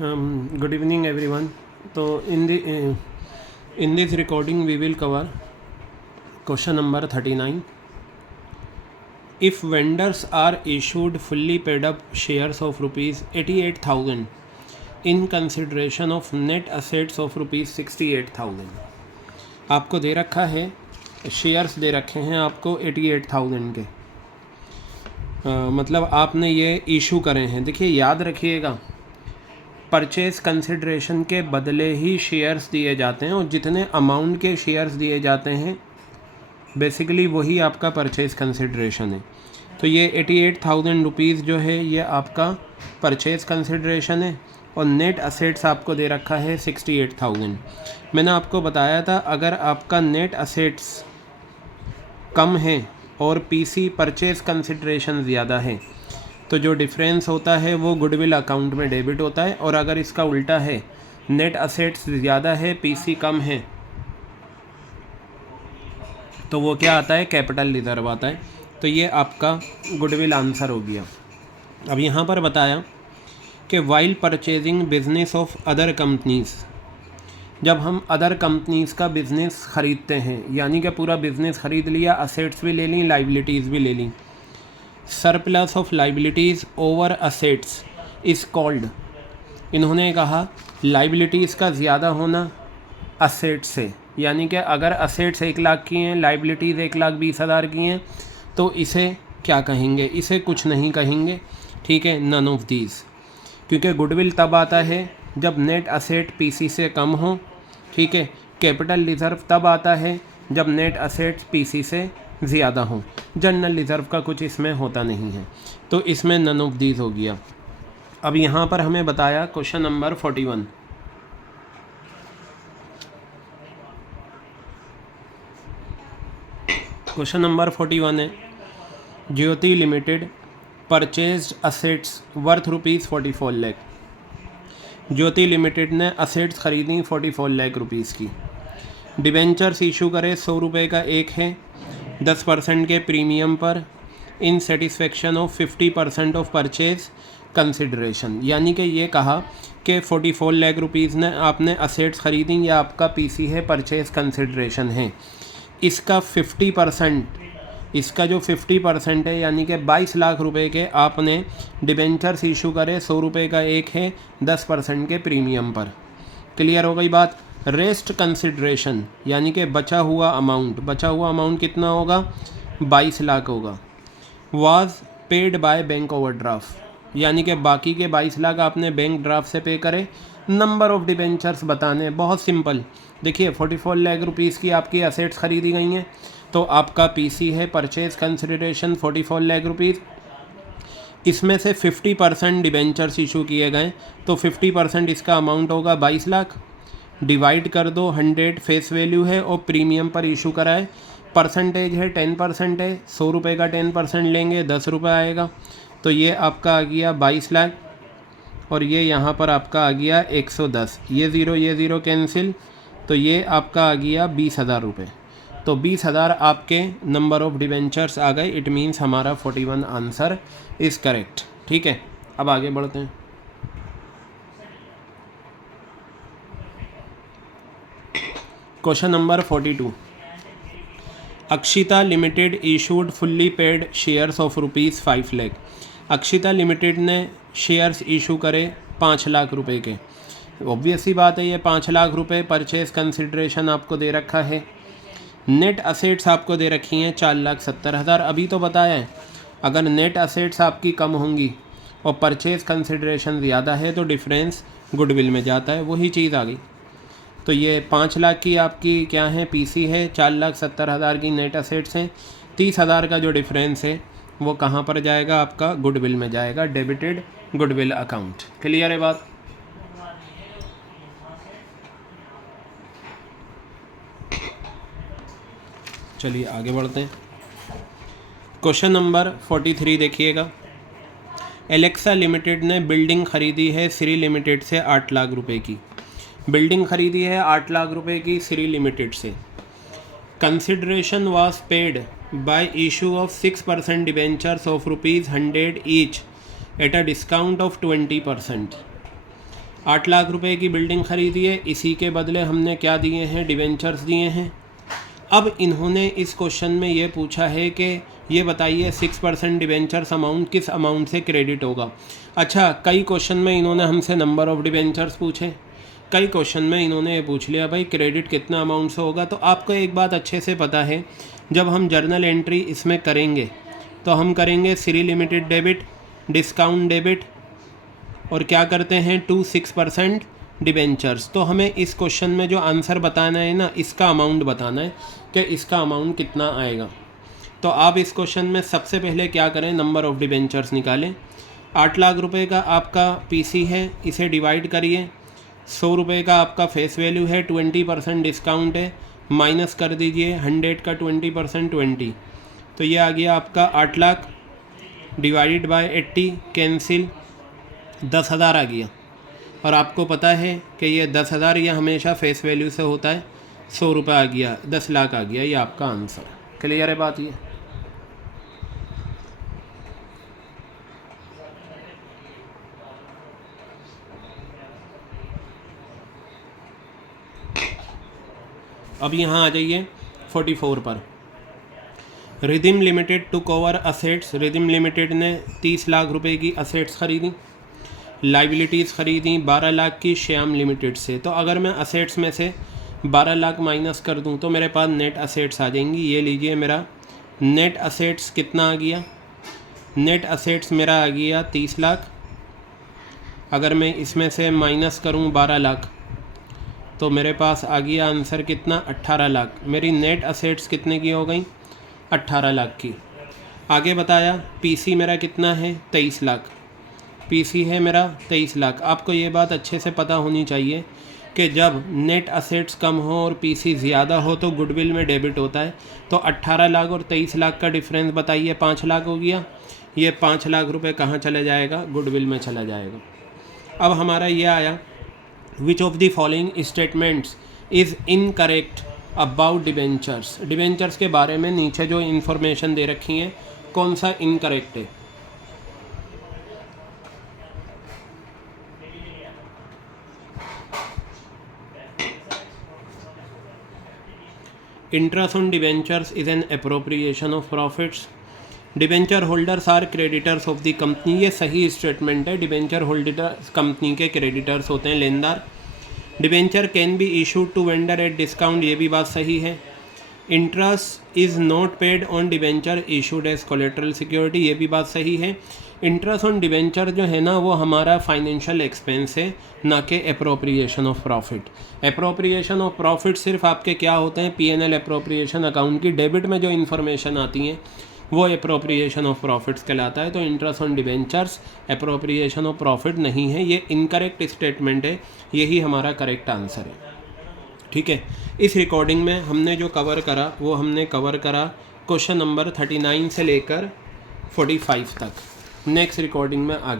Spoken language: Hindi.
Good evening, everyone. So, in this recording, we will cover question number 39. If vendors are issued fully paid up shares of rupees 88,000 in consideration of net assets of rupees 68,000, आपको दे रखा है शेयर्स दे रखे हैं आपको 88,000 के, मतलब आपने ये इशू करे हैं। देखिए, याद रखिएगा, परचेज कंसिड्रेशन के बदले ही शेयर्स दिए जाते हैं और जितने अमाउंट के शेयर्स दिए जाते हैं बेसिकली वही आपका परचेज कंसिड्रेशन है। तो ये 88,000 रुपीज़ जो है ये आपका परचेज कंसिड्रेशन है और नेट असेट्स आपको दे रखा है 68,000। मैंने आपको बताया था अगर आपका नेट असेट्स कम है और पीसी परचेज कंसिड्रेशन ज़्यादा है तो जो डिफरेंस होता है वो गुडविल अकाउंट में डेबिट होता है, और अगर इसका उल्टा है नेट असेट्स ज़्यादा है पीसी कम है तो वो क्या आता है, कैपिटल रिजर्व आता है। तो ये आपका गुडविल आंसर हो गया। अब यहाँ पर बताया कि while purchasing business of other companies, जब हम अदर कंपनीज़ का बिज़नेस ख़रीदते हैं यानी कि पूरा बिज़नेस ख़रीद लिया, असेट्स भी ले ली, लाइबिलिटीज़ भी ले ली, surplus of liabilities over assets is called, इन्होंने कहा लाइबिलिटीज़ का ज़्यादा होना असेट्स से, यानी कि अगर असेट्स 1 लाख की हैं, लाइबिलिटीज़ 1,20,000 की हैं तो इसे क्या कहेंगे, इसे कुछ नहीं कहेंगे। ठीक है, नन ऑफ दीज, क्योंकि गुडविल तब आता है जब नेट असेट पीसी से कम हो। ठीक है, कैपिटल रिजर्व तब आता है जब नेट असेट्स पीसी से ज़्यादा हो। जनरल रिजर्व का कुछ इसमें होता नहीं है, तो इसमें नन ऑफ दीज हो गया। अब यहाँ पर हमें बताया क्वेश्चन नंबर 41। क्वेश्चन नंबर 41 है, Jyoti limited purchased assets worth rupees 44 lakh. Jyoti limited ने असेट्स ख़रीदी 44 लाख रुपीज़ की। डिबेंचर्स इशू करे 100 रुपये का एक है 10% के प्रीमियम पर, in satisfaction of 50% of purchase consideration, यानी कि ये कहा कि 44 लाख रुपीज़ ने आपने असेट्स ख़रीदी या आपका पीसी है, परचेज कंसिडरेशन है, इसका 50%, इसका जो 50% है यानी कि 22 लाख रुपए के आपने डिबेंचर्स इशू करे, 100 रुपये का एक है 10% के प्रीमियम पर। क्लियर हो गई बात। रेस्ट कंसिडरेशन यानी कि बचा हुआ अमाउंट कितना होगा, 22 लाख होगा। Was paid by bank overdraft, यानी कि बाकी के 22 लाख आपने बैंक ड्राफ्ट से पे करे। नंबर ऑफ डिबेंचर्स बताने, बहुत सिंपल। देखिए, 44 लाख रुपीज़ की आपकी असेट्स ख़रीदी गई हैं तो आपका पीसी है परचेज कंसिडरेशन 44 लाख रुपीज़, इसमें से 50% डिबेंचर्स इशू किए गए तो 50% इसका अमाउंट होगा 22 लाख। डिवाइड कर दो, 100 फेस वैल्यू है और प्रीमियम पर इशू कराए, परसेंटेज है 10% है, 100 रुपये का 10% लेंगे 10 रुपये आएगा, तो ये आपका आ गया 22 लाख और ये यहाँ पर आपका आ गया 110, ये ज़ीरो कैंसिल, तो ये आपका आ गया 20,000 रुपये। तो 20,000 आपके नंबर ऑफ डिबेंचर्स आ गए। इट मीन्स हमारा 41 आंसर इज़ करेक्ट। ठीक है, अब आगे बढ़ते हैं। Question number 42, Akshita limited issued fully paid shares of rupees 5 lakh. Akshita limited ने शेयर्स इशू करे 5 लाख रुपए के। ऑब्वियस सी बात है, ये 5 लाख रुपए परचेज कंसिडरेशन आपको दे रखा है। नेट असेट्स आपको दे रखी हैं 4,70,000। अभी तो बताया है अगर नेट असेट्स आपकी कम होंगी और परचेज कंसिडरेशन ज़्यादा है तो डिफरेंस गुडविल में जाता है, वही चीज़ आ गई। तो ये 5 लाख की आपकी क्या है, पीसी है, 4,70,000 की नेट असेट्स हैं, 30,000 का जो डिफरेंस है वो कहाँ पर जाएगा, आपका गुडविल में जाएगा, डेबिटेड गुडविल अकाउंट। क्लियर है बात। चलिए आगे बढ़ते हैं। क्वेश्चन नंबर 43 देखिएगा, एलेक्सा लिमिटेड ने बिल्डिंग खरीदी है श्री लिमिटेड से 8 लाख रुपए की। बिल्डिंग खरीदी है 8 लाख रुपए की श्री लिमिटेड से। Consideration was paid by issue of 6% debentures of ₹100 each at a discount of 20%। 8 lakh रुपए की बिल्डिंग खरीदी है, इसी के बदले हमने क्या दिए हैं, डिवेंचर्स दिए हैं। अब इन्होंने इस क्वेश्चन में ये पूछा है कि ये बताइए 6% डिवेंचर्स अमाउंट किस अमाउंट से क्रेडिट होगा। अच्छा, कई क्वेश्चन में इन्होंने हमसे नंबर ऑफ़ डिवेंचर्स पूछे, कई क्वेश्चन में इन्होंने ये पूछ लिया भाई क्रेडिट कितना अमाउंट से होगा। तो आपको एक बात अच्छे से पता है, जब हम जर्नल एंट्री इसमें करेंगे तो हम करेंगे Shri limited debit, discount debit, और क्या करते हैं 6% डिवेंचर्स। तो हमें इस क्वेश्चन में जो आंसर बताना है ना, इसका अमाउंट बताना है कि इसका अमाउंट कितना आएगा। तो आप इस क्वेश्चन में सबसे पहले क्या करें, नंबर ऑफ़ डिवेंचर्स निकालें। 8 लाख रुपए का आपका पीसी है, इसे डिवाइड करिए। 100 रुपये का आपका फेस वैल्यू है, 20% डिस्काउंट है, माइनस कर दीजिए 100 का 20% 20, तो ये आ गया आपका 8 लाख डिवाइडेड बाय 80, कैंसिल 10,000 आ गया। और आपको पता है कि ये 10,000 ये हमेशा फेस वैल्यू से होता है। 100 रुपये आ गया, 10 लाख आ गया, ये आपका आंसर। क्लियर है बात ये? अब यहाँ आ जाइए 44 पर। Rhythm limited to cover assets, Rhythm limited ने 30 लाख रुपए की असेट्स खरीदी, लाइबिलिटीज़ खरीदी 12 लाख की श्याम लिमिटेड से। तो अगर मैं असेट्स में से 12 लाख माइनस कर दूं तो मेरे पास नेट असेट्स आ जाएंगी। ये लीजिए, मेरा नेट असेट्स कितना आ गया, नेट असेट्स मेरा आ गया 30 लाख। अगर मैं इसमें से माइनस करूं 12 लाख तो मेरे पास आ गया आंसर कितना, 18 लाख। मेरी नेट असेट्स कितने की हो गई, 18 लाख की। आगे बताया पीसी मेरा कितना है, 23 लाख। पीसी है मेरा 23 लाख। आपको ये बात अच्छे से पता होनी चाहिए कि जब नेट असेट्स कम हो और पीसी ज़्यादा हो तो गुडविल में डेबिट होता है। तो 18 लाख और 23 लाख का डिफरेंस बताइए, 5 लाख हो गया। ये 5 लाख रुपए कहाँ चले जाएगा, गुडविल में चला जाएगा। अब हमारा ये आया, which of the following statements is incorrect about debentures. Debentures के बारे में नीचे जो इन्फॉर्मेशन दे रखी है, कौन सा इनकरेक्ट है। Interest on debentures is an appropriation of profits. Debenture holders are creditors of the company. ये सही स्टेटमेंट है, डिबेंचर होल्डर्स कंपनी के क्रेडिटर्स होते हैं, लेनदार। Debenture can be issued to vendor at discount, ये भी बात सही है। Interest is not paid on debenture issued as collateral security, ये भी बात सही है। इंटरेस्ट ऑन डिबेंचर जो है ना, वो हमारा फाइनेंशियल एक्सपेंस है, ना कि appropriation of profit. Appropriation of profit सिर्फ आपके क्या होते हैं, पीएनएल अप्रोप्रिएशन अकाउंट की डेबिट में जो इन्फॉर्मेशन आती है वो अप्रोप्रिएशन ऑफ प्रॉफिट्स कहलाता है। तो interest on debentures appropriation of profit नहीं है, ये इनकरेक्ट स्टेटमेंट है, यही हमारा करेक्ट आंसर है। ठीक है, इस रिकॉर्डिंग में हमने जो कवर करा वो हमने कवर करा क्वेश्चन नंबर 39 से लेकर 45 तक। नेक्स्ट रिकॉर्डिंग में आगे